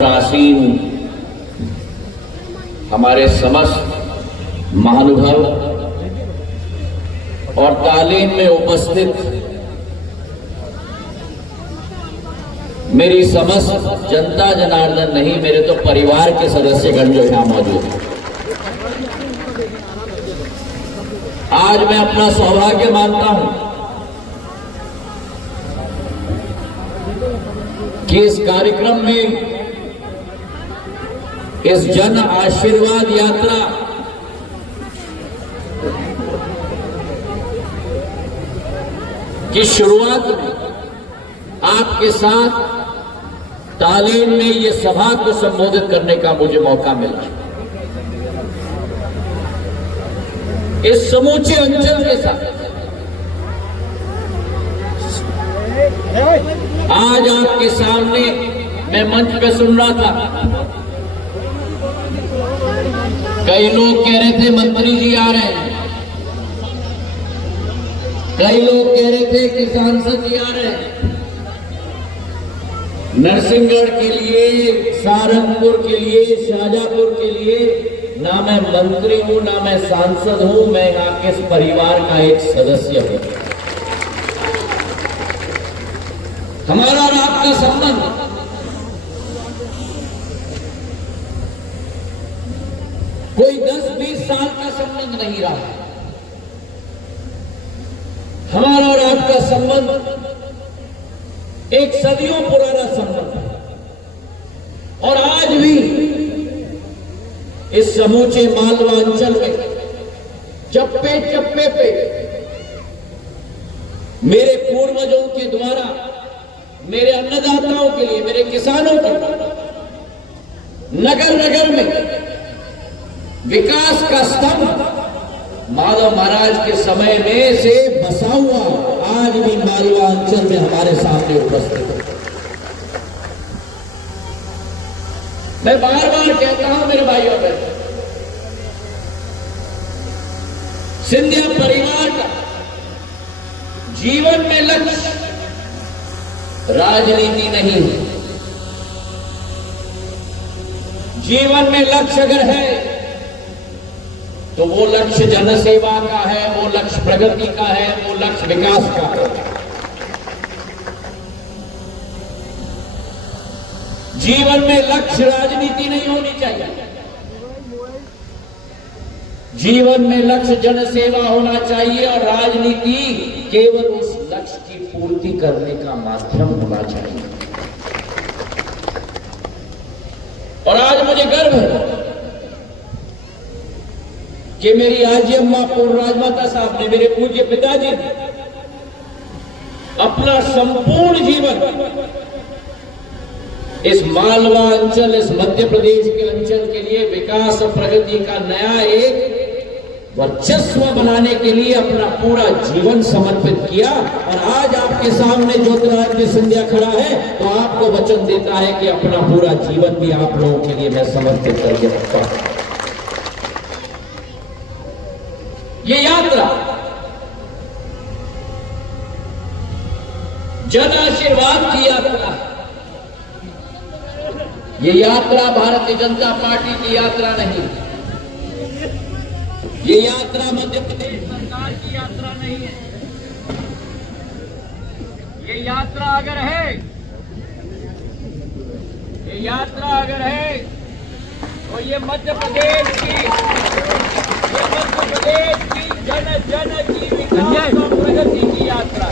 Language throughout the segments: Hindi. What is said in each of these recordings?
आसीन हमारे समस्त महानुभाव और तालीम में उपस्थित मेरी समस्त जनता जनार्दन नहीं, मेरे तो परिवार के सदस्यगण जो यहां मौजूद हैं, आज मैं अपना सौभाग्य मानता हूं कि इस कार्यक्रम में, इस जन आशीर्वाद यात्रा की शुरुआत आपके साथ तालीम में ये सभा को संबोधित करने का मुझे मौका मिला। इस समूचे अंचल के साथ आज आपके सामने मैं मंच पे सुन रहा था, कई लोग कह रहे थे मंत्री जी आ रहे हैं, कई लोग कह रहे थे कि सांसद जी आ रहे हैं। नरसिंहगढ़ के लिए, सहारनपुर के लिए, शाहजहांपुर के लिए ना मैं मंत्री हूं, ना मैं सांसद हूं, मैं यहाँ के इस परिवार का एक सदस्य हूं। हमारा और आपका संबंध कोई 10-20 साल का संबंध नहीं रहा। हमारा और आपका संबंध एक सदियों पुराना संबंध है और आज भी इस समूचे मालवा अंचल में चप्पे चप्पे पे मेरे पूर्वजों के द्वारा, मेरे अन्नदाताओं के लिए, मेरे किसानों के लिए नगर नगर में विकास का स्तंभ माधव महाराज के समय में से बसा हुआ आज भी मालवा अंचल में हमारे सामने उपस्थित है। मैं बार बार कहता हूं मेरे भाइयों बहनों, सिंधिया परिवार का जीवन में लक्ष्य राजनीति नहीं है। जीवन में लक्ष्य अगर है तो वो लक्ष्य जनसेवा का है, वो लक्ष्य प्रगति का है, वो लक्ष्य विकास का है। जीवन में लक्ष्य राजनीति नहीं होनी चाहिए। जीवन में लक्ष्य जनसेवा होना चाहिए और राजनीति केवल उस लक्ष्य की पूर्ति करने का माध्यम होना चाहिए। और आज मुझे गर्व है कि मेरी आजी अम्मा पूर्ण राजमाता साहब ने, मेरे पूज्य पिताजी ने अपना संपूर्ण जीवन इस मालवा अंचल, इस मध्य प्रदेश के अंचल के लिए विकास और प्रगति का नया एक वर्चस्व बनाने के लिए अपना पूरा जीवन समर्पित किया। और आज आपके सामने ज्योतिरादित्य सिंधिया खड़ा है तो आपको वचन देता है कि अपना पूरा जीवन भी आप लोगों के लिए मैं समर्पित करके रखता हूं। ये यात्रा जन आशीर्वाद की यात्रा, ये यात्रा भारतीय जनता पार्टी की यात्रा नहीं, ये यात्रा मध्य प्रदेश सरकार की यात्रा नहीं है। ये यात्रा अगर है, ये यात्रा अगर है तो ये मध्य प्रदेश की जन जन की विकास और प्रगति की यात्रा।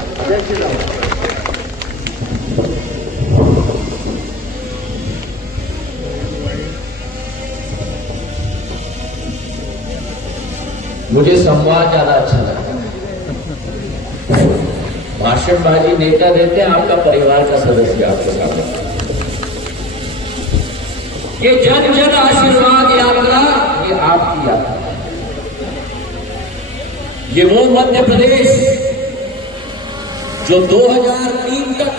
मुझे संवाद ज्यादा अच्छा लगता है। भाषणबाजी नेता देते हैं, आपका परिवार का सदस्य आपके सामने। ये जन जन आशीर्वाद यात्रा, ये आपकी यात्रा, ये वो मध्य प्रदेश जो 2003 तक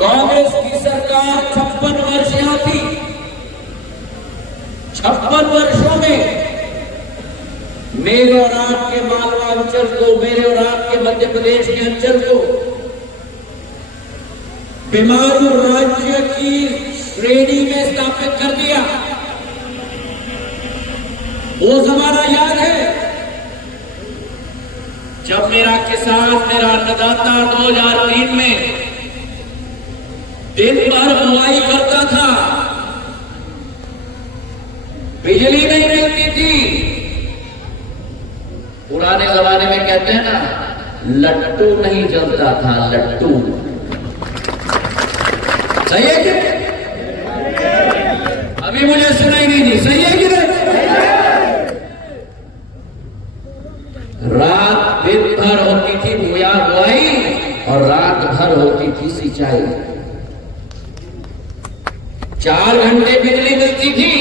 कांग्रेस की सरकार 56 वर्ष यहां थी। 56 वर्षों में मेरे और आपके मालवा अंचल को, मेरे और आपके मध्य प्रदेश के अंचल को बीमारू राज्य की श्रेणी में स्थापित कर दिया। वो जमाना याद है जब मेरा किसान, मेरा अन्नदाता 2003 में दिन भर बुआई करता था, बिजली नहीं रहती थी। पुराने जमाने में कहते हैं ना, लट्टू नहीं जलता था, लट्टू। सही है कि अभी मुझे सुनाई नहीं दी? सही है कि नहीं? रात दिन भर होती थी बुआई और रात भर होती थी सिंचाई। 4 घंटे बिजली मिलती थी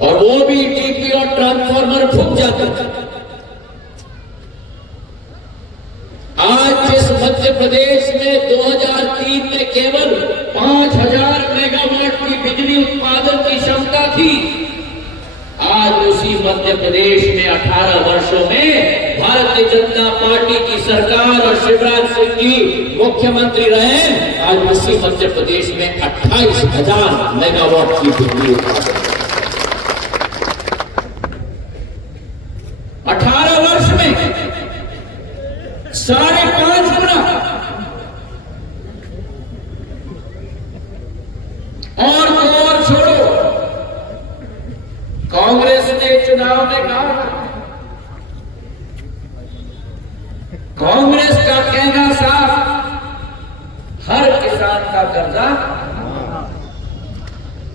और वो भी डीपी और ट्रांसफार्मर फूक जाता था। आज जिस मध्य प्रदेश में 2003 में केवल 5000 मेगावाट की बिजली उत्पादन की क्षमता थी, आज उसी मध्य प्रदेश में 18 वर्षों में भारतीय जनता पार्टी की सरकार और शिवराज सिंह जी मुख्यमंत्री रहे, आज उसी मध्य प्रदेश में 28,000 मेगावाट की बिजली उत्पादन। 18 वर्ष में 5.5 गुना। और छोड़ो, कांग्रेस ने चुनाव में कहा, कांग्रेस का कहना साफ, हर किसान का कर्जा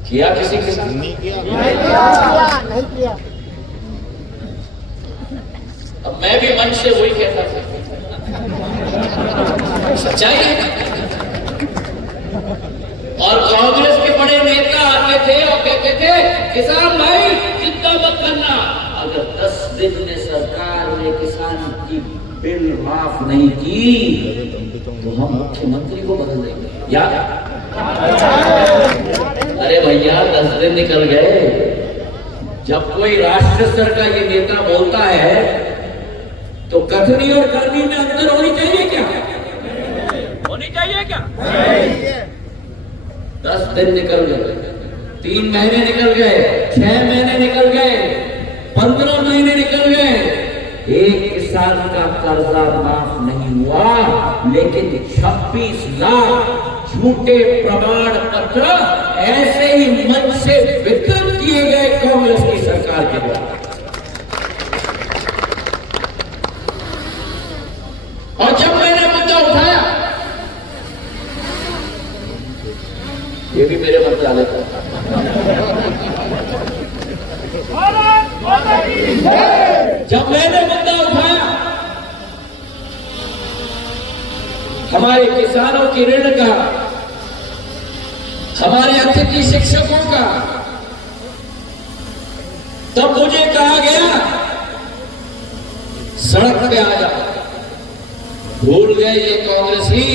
किया, किसी किसान नहीं किया। अब मैं भी मन से वही कहता था, सच्चाई है। और कांग्रेस के बड़े नेता आते थे और कहते थे, किसान भाई चिंता मत करना, अगर 10 दिन में सरकार ने किसान की बिल माफ नहीं की तो हम मुख्यमंत्री को बदल देंगे। याद? अरे भैया 10 दिन निकल गए। जब कोई राष्ट्र स्तर का ये नेता बोलता है तो कथनी और करनी में अंतर होनी चाहिए क्या? होनी चाहिए क्या? 10 दिन निकल गए, 3 महीने निकल गए, 6 महीने निकल गए, 15 महीने निकल गए, एक किसान का कर्जा माफ नहीं हुआ, लेकिन 26 लाख झूठे प्रमाण पत्र ऐसे ही मन से वितरित किए गए कांग्रेस की सरकार के द्वारा। और जब मैंने मुद्दा उठाया, ये भी मेरे मंत्रालय का, जब मैंने मुद्दा उठाया हमारे किसानों की ऋण का, हमारे अतिथि शिक्षकों का, तब मुझे कहा गया सड़क पे आ जाओ। भूल गए ये कांग्रेसी,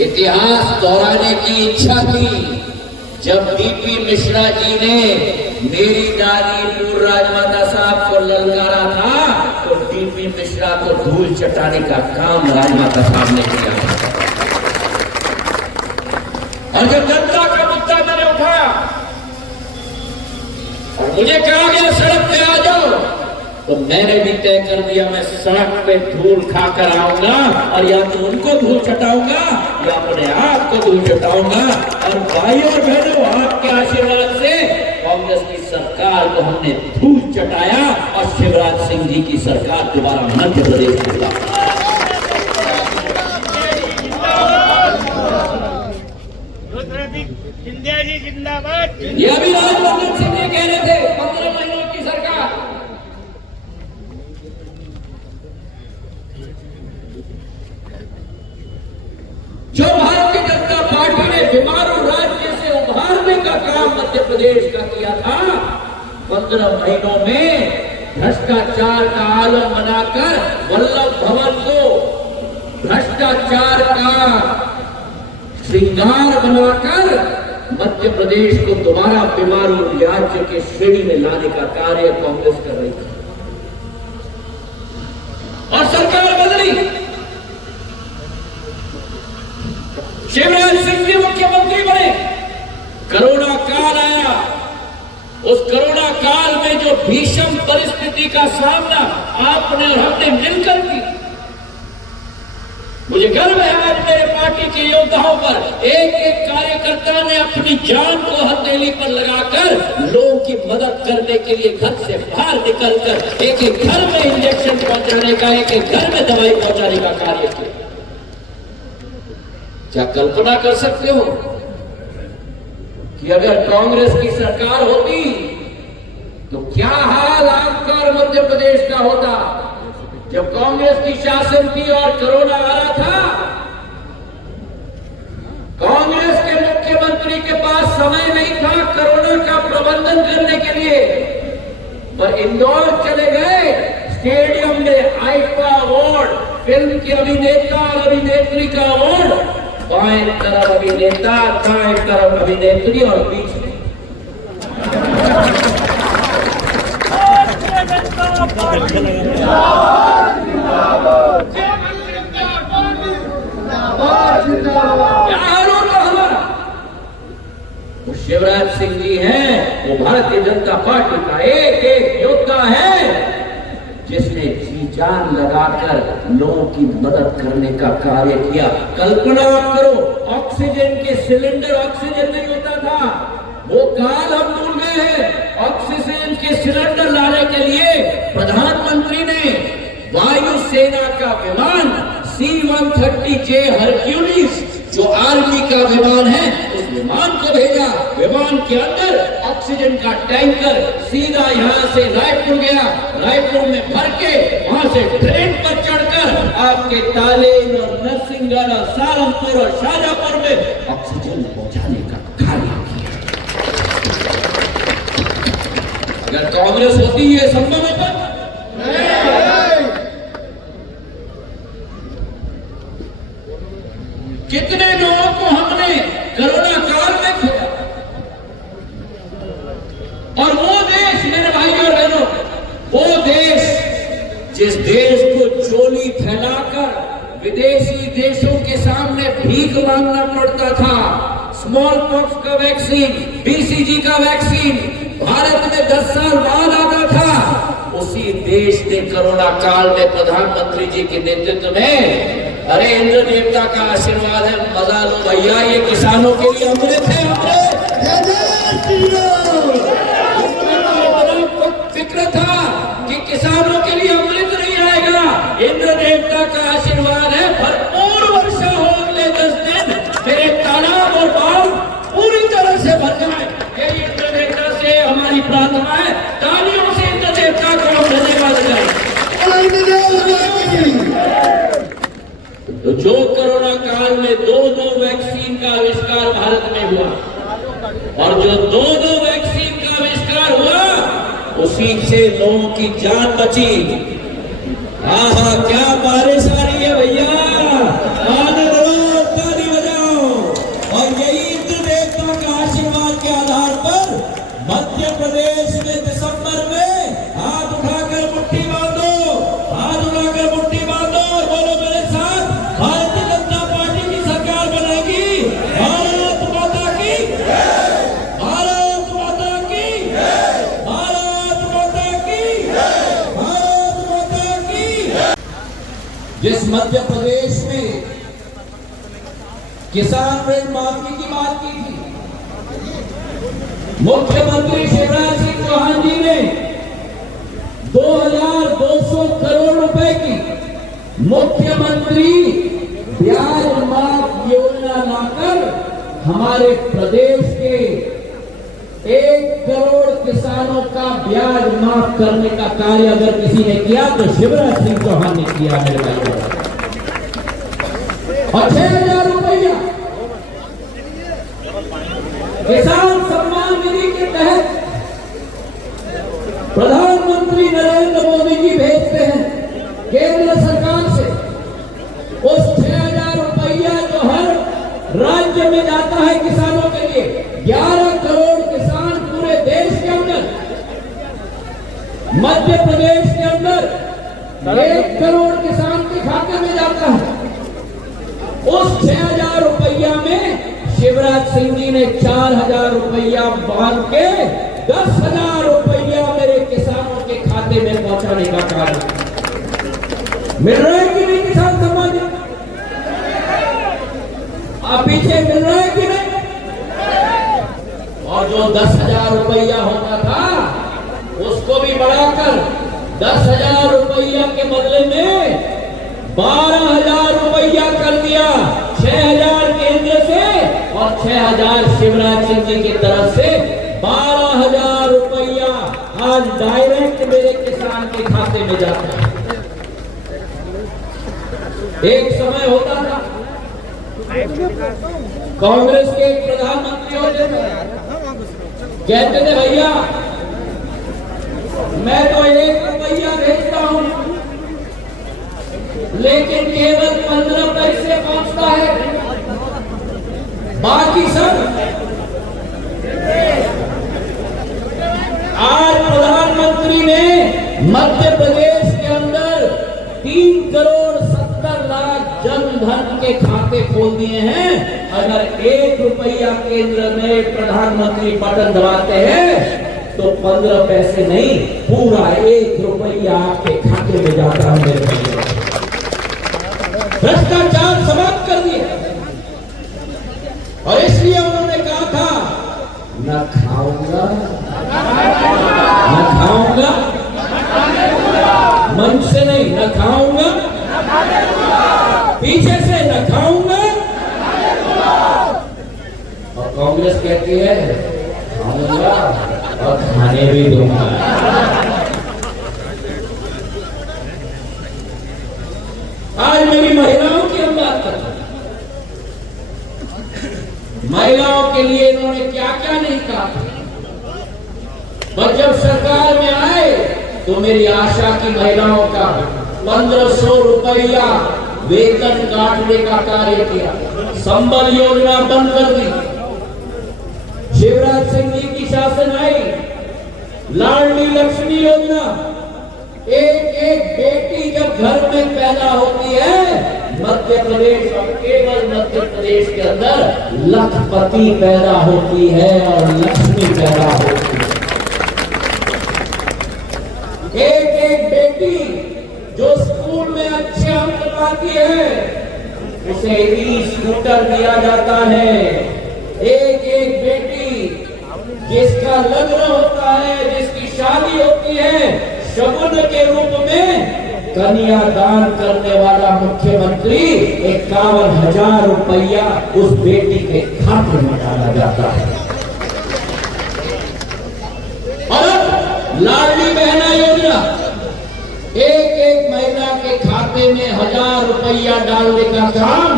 इतिहास दोहराने की इच्छा थी। जब डीपी मिश्रा जी ने मेरी दादी पूर्व राजमाता साहब को ललकारा था तो डीपी मिश्रा को धूल चटाने का काम राजमाता साहब ने किया। और जब जनता का मुद्दा मैंने उठाया और मुझे कहा गया सड़क पे आ जाओ, तो मैंने भी तय कर दिया मैं सड़क पे धूल खाकर आऊंगा, और या तो उनको धूल चटाऊंगा या अपने आप को धूल चटाऊंगा। और भाइयों और बहनों, आपके आशीर्वाद से कांग्रेस की सरकार को हमने धूल चटाया और शिवराज सिंह जी की सरकार दोबारा मध्य प्रदेश में ला। ये अभी राजनाथ सिंह जी कह रहे थे 15 महीनों की सरकार। जो भारतीय जनता पार्टी ने बीमारू राज्य से उभारने का काम मध्य प्रदेश का किया था, 15 महीनों में भ्रष्टाचार का आलम बनाकर वल्लभ भवन को भ्रष्टाचार का श्रृंगार बनाकर मध्य प्रदेश को दोबारा बीमारू राज्य के श्रेणी में लाने का कार्य कांग्रेस कर रही थी। और सरकार बदली, शिवराज सिंह जी मुख्यमंत्री बने, कोरोना काल आया। उस कोरोना काल में जो भीषण परिस्थिति का सामना आपने और हमने मिलकर की, मुझे गर्व है आज मेरे पार्टी के योद्धाओं पर। एक एक कार्यकर्ता ने अपनी जान को हथेली पर लगाकर लोगों की मदद करने के लिए घर से बाहर निकलकर एक एक घर में इंजेक्शन पहुंचाने का, एक एक घर में दवाई पहुंचाने का कार्य किया। क्या कल्पना कर सकते हो कि अगर कांग्रेस की सरकार होती तो क्या हाल आपका और मध्य प्रदेश का होता? जब कांग्रेस की शासन थी और कोरोना आ रहा था, कांग्रेस के मुख्यमंत्री के पास समय नहीं था कोरोना का प्रबंधन करने के लिए, पर इंदौर चले गए, स्टेडियम में आईफा अवार्ड, फिल्म के अभिनेता और अभिनेत्री का अवार्ड, बाएं तरफ अभिनेता, दाएं तरफ अभिनेत्री और बीच में वो शिवराज सिंह जी हैं, वो भारतीय जनता पार्टी का एक एक योद्धा है जिसने जी जान लगाकर लोगों की मदद करने का कार्य किया। कल्पना करो, ऑक्सीजन के सिलेंडर, ऑक्सीजन नहीं होता था, वो काल हम भूल गए हैं। ऑक्सीजन के सिलेंडर लाने के लिए प्रधानमंत्री ने वायुसेना का विमान C-130J हरक्यूलिस, जो आर्मी का विमान है, उस विमान को भेजा। विमान के अंदर ऑक्सीजन का टैंकर सीधा यहां से रायपुर गया, रायपुर में भर के वहां से ट्रेन पर चढ़कर आपके तालेन और नरसिंहगढ़ और सहारनपुर और शाजापुर में ऑक्सीजन पहुंचाने का कार्य किया। अगर कांग्रेस होती है संभव है? कितने लोगों को हमने कोरोना काल में खोया, और वो देश, मेरे भाई और बहनों, वो देश जिस देश को चोली फैलाकर विदेशी देशों के सामने भीख मांगना पड़ता था, स्मॉल पॉक्स का वैक्सीन, BCG का वैक्सीन भारत में 10 साल बाद आता था, उसी देश ने कोरोना काल में प्रधानमंत्री जी के नेतृत्व में, अरे इंद्र देवता का आशीर्वाद है, मजा लो भैया, ये किसानों के लिए अमृत है, फिक्र था कि किसानों के लिए अमृत नहीं आएगा, इंद्र देवता का आशीर्वाद है, भरपूर वर्षा हो, अगले 10 दिन मेरे तालाब और बाग पूरी तरह से भर जाए। ये इंद्र देवता से हमारी प्रार्थना है, तालियों से इंद्र देवता को हम धन्यवाद करें। तो जो कोरोना काल में 2 वैक्सीन का आविष्कार भारत में हुआ, और जो 2 वैक्सीन का आविष्कार हुआ, उसी से लोगों की जान बची। हाँ, क्या बारिश आ रही है भैया, ताली बजाओ। और यही इंद्र देवता का आशीर्वाद के आधार पर मध्य प्रदेश में दिसंबर में हाथ उठाकर मुट्ठी बांधो, हाथ उठाकर मुट्ठी बांधो और बोलो मेरे साथ, भारतीय जनता पार्टी की सरकार बनेगी। भारत माता की, भारत माता की, भारत माता की, भारत माता की। जिस मध्य प्रदेश में किसान ऋण माफी की बात की थी, मुख्यमंत्री शिवराज सिंह चौहान जी ने 2200 करोड़ रुपए की मुख्यमंत्री ब्याज माफ योजना लाकर हमारे प्रदेश के 1 करोड़ किसानों का ब्याज माफ करने का कार्य अगर किसी ने किया तो शिवराज सिंह चौहान ने किया, मेरे भाई। और 6000 रुपया किसान सम्मान निधि के तहत प्रधानमंत्री नरेंद्र मोदी जी भेजते हैं केंद्र सरकार से। उस 6000 रुपया जो हर राज्य में जाता है किसानों के लिए, 11 करोड़ किसान पूरे देश के अंदर, मध्य प्रदेश के अंदर 1 करोड़ किसान के खाते में जाता है। उस 6000 रुपया सिंह जी ने 4,000 रुपया बांध के 10,000 रुपया मेरे किसानों के खाते में पहुंचाने का कार्य मिल रहा है कि नहीं किसान समाज? आप पीछे मिल रहा है कि नहीं? और जो 10,000 रुपया होता था उसको भी बढ़ाकर 10,000 रुपया के बदले में 12,000 रुपया कर दिया। 6,000 केंद्र से और 6,000 शिवराज सिंह जी की तरफ से 12,000 रुपया आज डायरेक्ट मेरे किसान के खाते में जाता है। एक समय होता था कांग्रेस के एक प्रधानमंत्री होते थे, कहते थे भैया मैं तो 1 रुपया भेजता हूं लेकिन केवल 15 पैसे पहुंचता है, बाकी सब। आज प्रधानमंत्री ने मध्य प्रदेश के अंदर 3,70,00,000 जन धन के खाते खोल दिए हैं। अगर 1 रुपया केंद्र में प्रधानमंत्री बटन दबाते हैं तो 15 पैसे नहीं, पूरा 1 रुपया आपके खाते में जाता है। मेरे भैया भ्रष्टाचार समाप्त कर दिए और इसलिए उन्होंने कहा था न खाऊंगा मंच से नहीं, न खाऊंगा पीछे से, न खाऊंगा। और कांग्रेस कहती है खाऊंगा और खाने भी दूंगा। आज मेरी महिलाओं की हम बात करते हैं। महिलाओं के लिए इन्होंने क्या क्या नहीं कहा, पर जब सरकार में आए तो मेरी आशा की महिलाओं का 1,500 रुपया वेतन काटने का कार्य किया। संबल योजना बंद कर दी। शिवराज सिंह जी की शासन आई, लाडली लक्ष्मी योजना, एक एक बेटी जब घर में पैदा होती है मध्य प्रदेश और केवल मध्य प्रदेश के अंदर लखपति पैदा होती है और लक्ष्मी पैदा होती है। एक एक बेटी जो स्कूल में अच्छे अंक पाती है उसे ई-स्कूटर दिया जाता है। एक एक बेटी जिसका लग्न होता है, जिसकी शादी होती है, शगुन के रूप में कन्यादान करने वाला मुख्यमंत्री 51,000 रुपया उस बेटी के खाते में डाला जाता है। और लाडली बहना योजना, एक एक महिला के खाते में 1,000 रुपया डालने का काम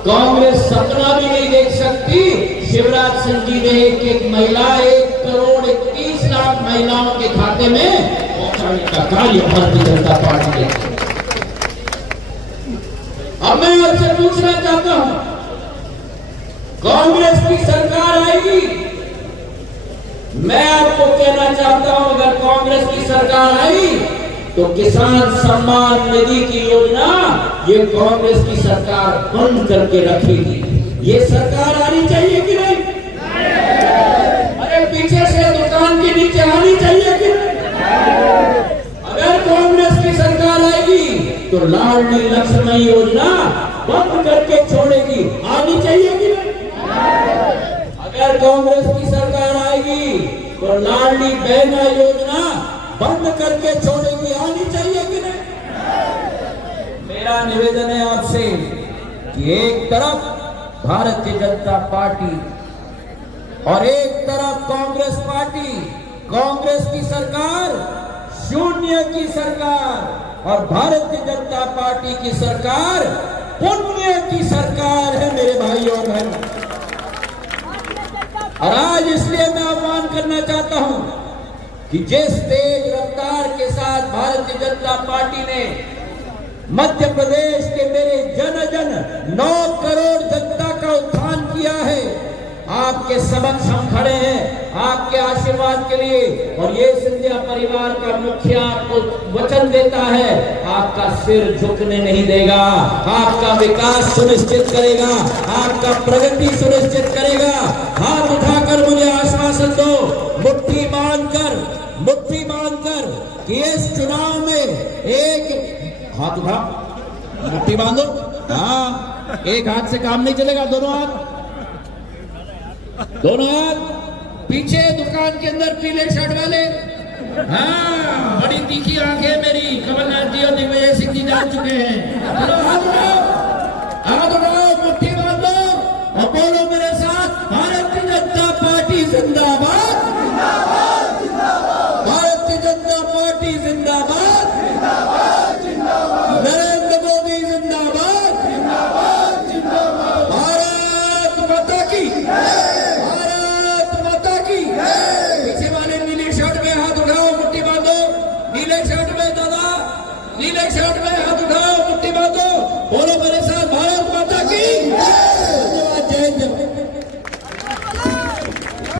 कांग्रेस सपना भी नहीं देख सकती। शिवराज सिंह जी ने एक एक महिला 1,31,00,000 महिलाओं के खाते में पहुंचाने का कार्य भारतीय जनता पार्टी ने। अब मैं आपसे पूछना चाहता हूं, कांग्रेस की सरकार आएगी, मैं आपको कहना चाहता हूं अगर कांग्रेस की सरकार आई तो किसान सम्मान निधि की योजना ये कांग्रेस की सरकार बंद करके रखेगी। ये सरकार आनी चाहिए कि नहीं? अरे पीछे से दुकान के नीचे आनी चाहिए कि नहीं? अगर कांग्रेस की सरकार आएगी तो लाडली लक्ष्मी योजना बंद करके छोड़ेगी, आनी चाहिए कि नहीं? अगर कांग्रेस की सरकार आएगी तो लाडली बहना योजना बंद करके छोड़ेगी, आनी चाहिए कि नहीं? मेरा निवेदन है आपसे कि एक तरफ भारतीय जनता पार्टी और एक तरफ कांग्रेस पार्टी, कांग्रेस की सरकार शून्य की सरकार और भारतीय जनता पार्टी की सरकार पुण्य की सरकार है मेरे भाइयों और बहनों। और आज इसलिए मैं आह्वान करना चाहता हूं कि जिस तेज रफ्तार के साथ भारतीय जनता पार्टी ने मध्य प्रदेश के मेरे जन 9 करोड़ जनता का उत्थान किया है, आप आपके समक्ष हम खड़े हैं आपके आशीर्वाद के लिए। और ये सिंधिया परिवार का मुखिया आपको वचन देता है, आपका सिर झुकने नहीं देगा, आपका विकास सुनिश्चित करेगा, आपका प्रगति सुनिश्चित करेगा। हाथ उठाकर मुझे आश्वासन दो, मुट्ठी बांधकर कि इस चुनाव में एक हाथ उठा, मुट्ठी बांधो। हाँ, एक हाथ से काम नहीं चलेगा, दोनों हाथ पीछे दुकान के अंदर पीले शर्ट वाले। हाँ, बड़ी तीखी आंखें मेरी कमलनाथ जी और दिग्विजय सिंह जी जान चुके हैं। हाथ उठाओ, हाथ उठाओ।